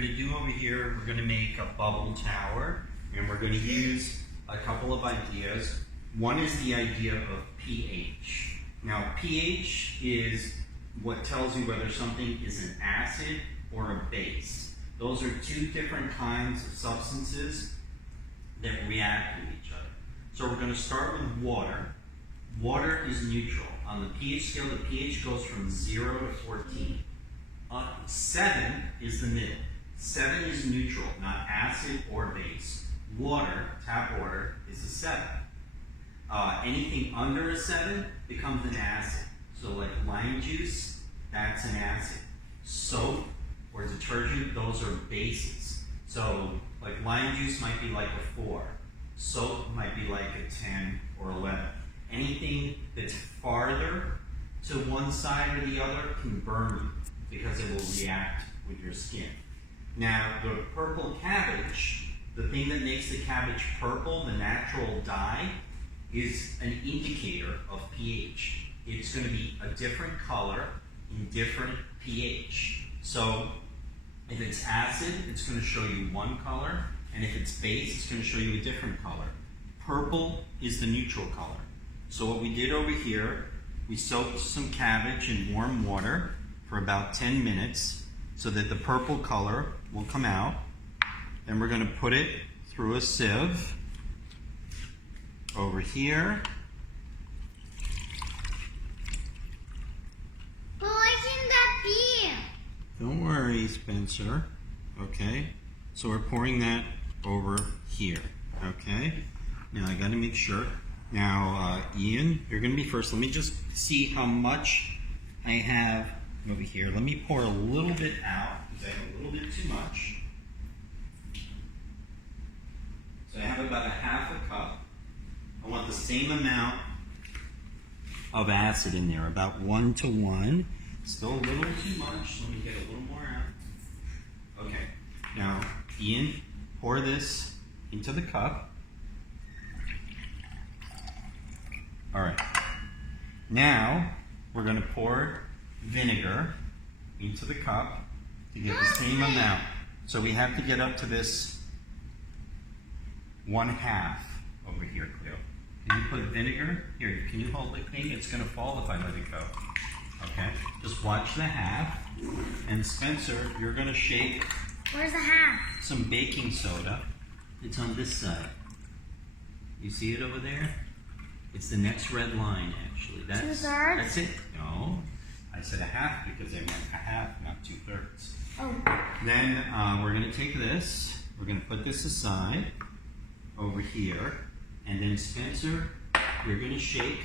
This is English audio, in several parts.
going to do over here, we're going to make a bubble tower, and we're going to use a couple of ideas. One is the idea of pH. Now, pH is what tells you whether something is an acid or a base. Those are two different kinds of substances that react with each other. So we're going to start with water. Water is neutral. On the pH scale, the pH goes from 0 to 14. 7 is the middle. 7 is neutral, not acid or base. Water, tap water, is a 7. Anything under a 7 becomes an acid. So like lime juice, that's an acid. Soap or detergent, those are bases. So like lime juice might be like a 4. Soap might be like a 10 or 11. Anything that's farther to one side or the other can burn you because it will react with your skin. Now, the purple cabbage, the thing that makes the cabbage purple, the natural dye, is an indicator of pH. It's going to be a different color in different pH. So, if it's acid, it's going to show you one color, and if it's base, it's going to show you a different color. Purple is the neutral color. So what we did over here, we soaked some cabbage in warm water for about 10 minutes so that the purple color will come out. Then we're going to put it through a sieve over here. But why shouldn't that be? Don't worry, Spencer. Okay, so we're pouring that over here. Okay, now I got to make sure. Now, Ian, you're going to be first. Let me just see how much I have over here. Let me pour a little bit out because I have a little bit too much. So I have about a half a cup. I want the same amount of acid in there, about 1 to 1. Still a little too much. Let me get a little more out. Okay. Now, Ian, pour this into the cup. All right. Now, we're going to pour vinegar into the cup to get the same amount. So we have to get up to this 1/2 over here, Cleo. Can you put vinegar? Here, can you hold the thing? It's going to fall if I let it go. Okay, just watch the half. And Spencer, you're going to shake. Where's the half? Some baking soda. It's on this side. You see it over there? It's the next red line, actually. That's 2/3? That's it. No, I said a half because I meant a half, not 2/3. Oh. Then we're going to take this. We're going to put this aside over here. And then Spencer, you're going to shake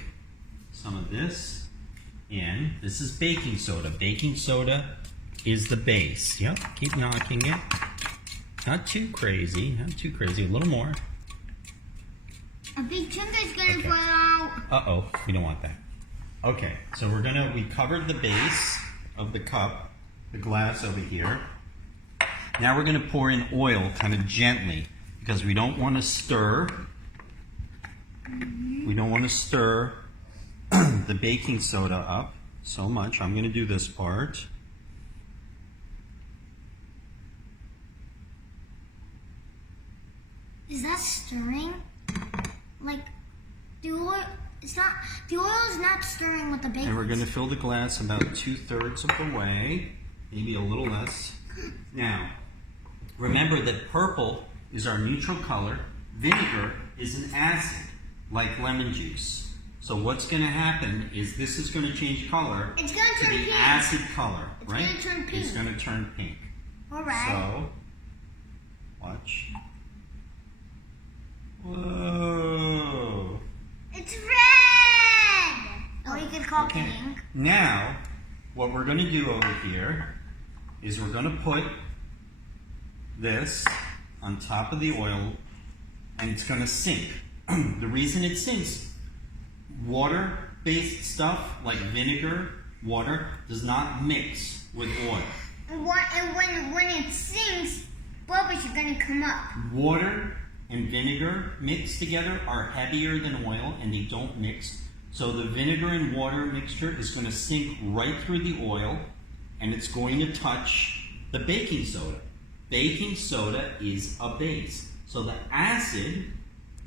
some of this in. This is baking soda. Baking soda is the base. Yep, keep knocking it. Not too crazy, not too crazy. A little more. A big chunk is gonna fall out. Uh-oh, we don't want that. Okay, so we covered the base of the cup, the glass over here. Now we're gonna pour in oil kind of gently because we don't want to stir. We don't want to stir the baking soda up so much. I'm gonna do this part. Is that stirring? Like the oil? It's not. The oil is not stirring with the bacon. And we're going to fill the glass about 2/3 of the way, maybe a little less. Now, remember that purple is our neutral color. Vinegar is an acid, like lemon juice. So what's going to happen is this is going to change color It's gonna to turn the pink. acid color, It's right? gonna turn pink. It's going to turn pink. All right. So, watch. Whoa. It's red. Or you could call Okay. pink. Now, what we're going to do over here is we're going to put this on top of the oil and it's going to sink. The reason it sinks, water-based stuff like vinegar, water, does not mix with oil. And when it sinks, bubbles are gonna come up. Water and vinegar mixed together are heavier than oil and they don't mix. So the vinegar and water mixture is going to sink right through the oil and it's going to touch the baking soda. baking soda is a base. So the acid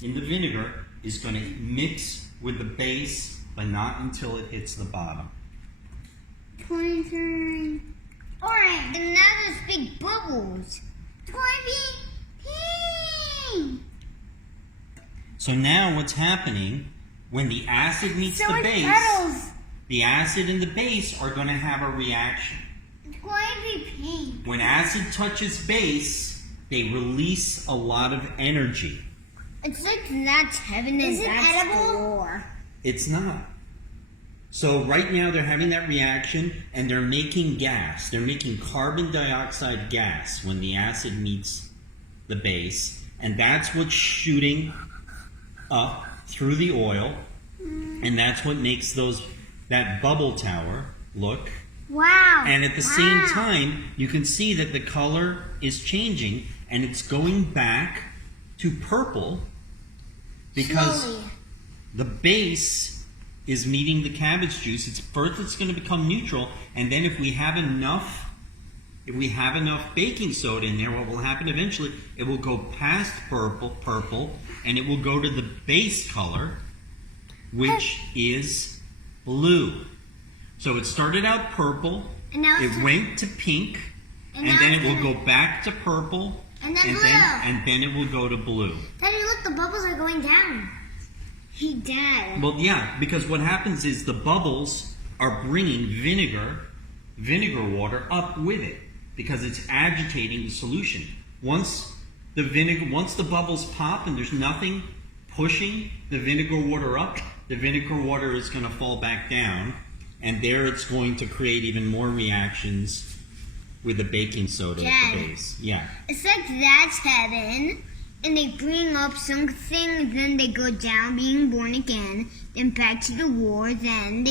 in the vinegar is going to mix with the base, but not until it hits the bottom. 29. Alright, and now there's big bubbles. 20. So now what's happening, when the acid meets the base, petals. the acid and the base are going to have a reaction. It's going to be pink. When acid touches base, they release a lot of energy. It's like that's heaven and that's edible? War. It's not. So right now they're having that reaction and they're making gas. They're making carbon dioxide gas when the acid meets the base. And that's what's shooting up through the oil. And that's what makes that bubble tower look. Wow. And at the same time, you can see that the color is changing and it's going back to purple because Slowly. the base is meeting the cabbage juice. First it's going to become neutral, and then if we have enough baking soda in there, what will happen eventually, it will go past purple, and it will go to the base color, which is blue. So it started out purple, And now it went to pink, and then it will go back to purple, And then blue. and then it will go to blue. Daddy, look, the bubbles are going down. He did. Well, yeah, because what happens is the bubbles are bringing vinegar water up with it because it's agitating the solution. Once the bubbles pop and there's nothing pushing the vinegar water up, the vinegar water is going to fall back down, and there it's going to create even more reactions with the baking soda at the base. Yeah. It's like that's heaven, and they bring up something, then they go down, being born again, then back to the war, then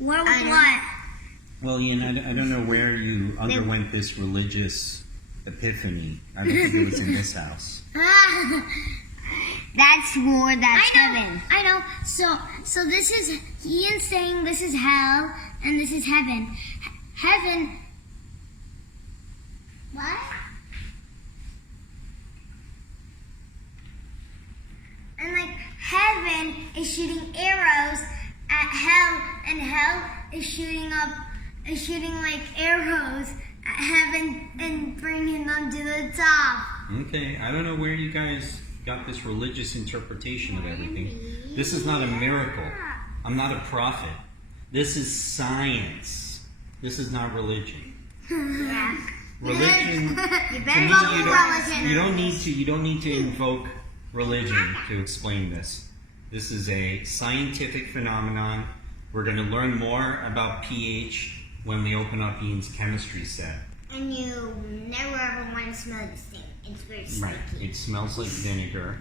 war with what? Well, Ian, I don't know where you underwent this religious epiphany. I don't think it was in this house. That's war, that's heaven. I know. So this is Ian saying this is hell and this is heaven. Heaven. What? And like heaven is shooting arrows at hell, and hell is shooting like arrows at heaven and bringing them to the top. Okay, I don't know where you guys got this religious interpretation of everything. This is not a miracle. I'm not a prophet. This is science. This is not religion. Yeah. Religion. You To better me, go with religion. you don't need to invoke religion to explain this. This is a scientific phenomenon. We're going to learn more about pH when we open up Ian's chemistry set. And you never ever want to smell this thing. It's very stinky. Right. It smells like vinegar.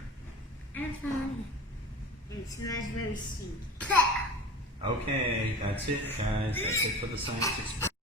And it smells very stinky. Okay, that's it, guys. That's it for the science experiment.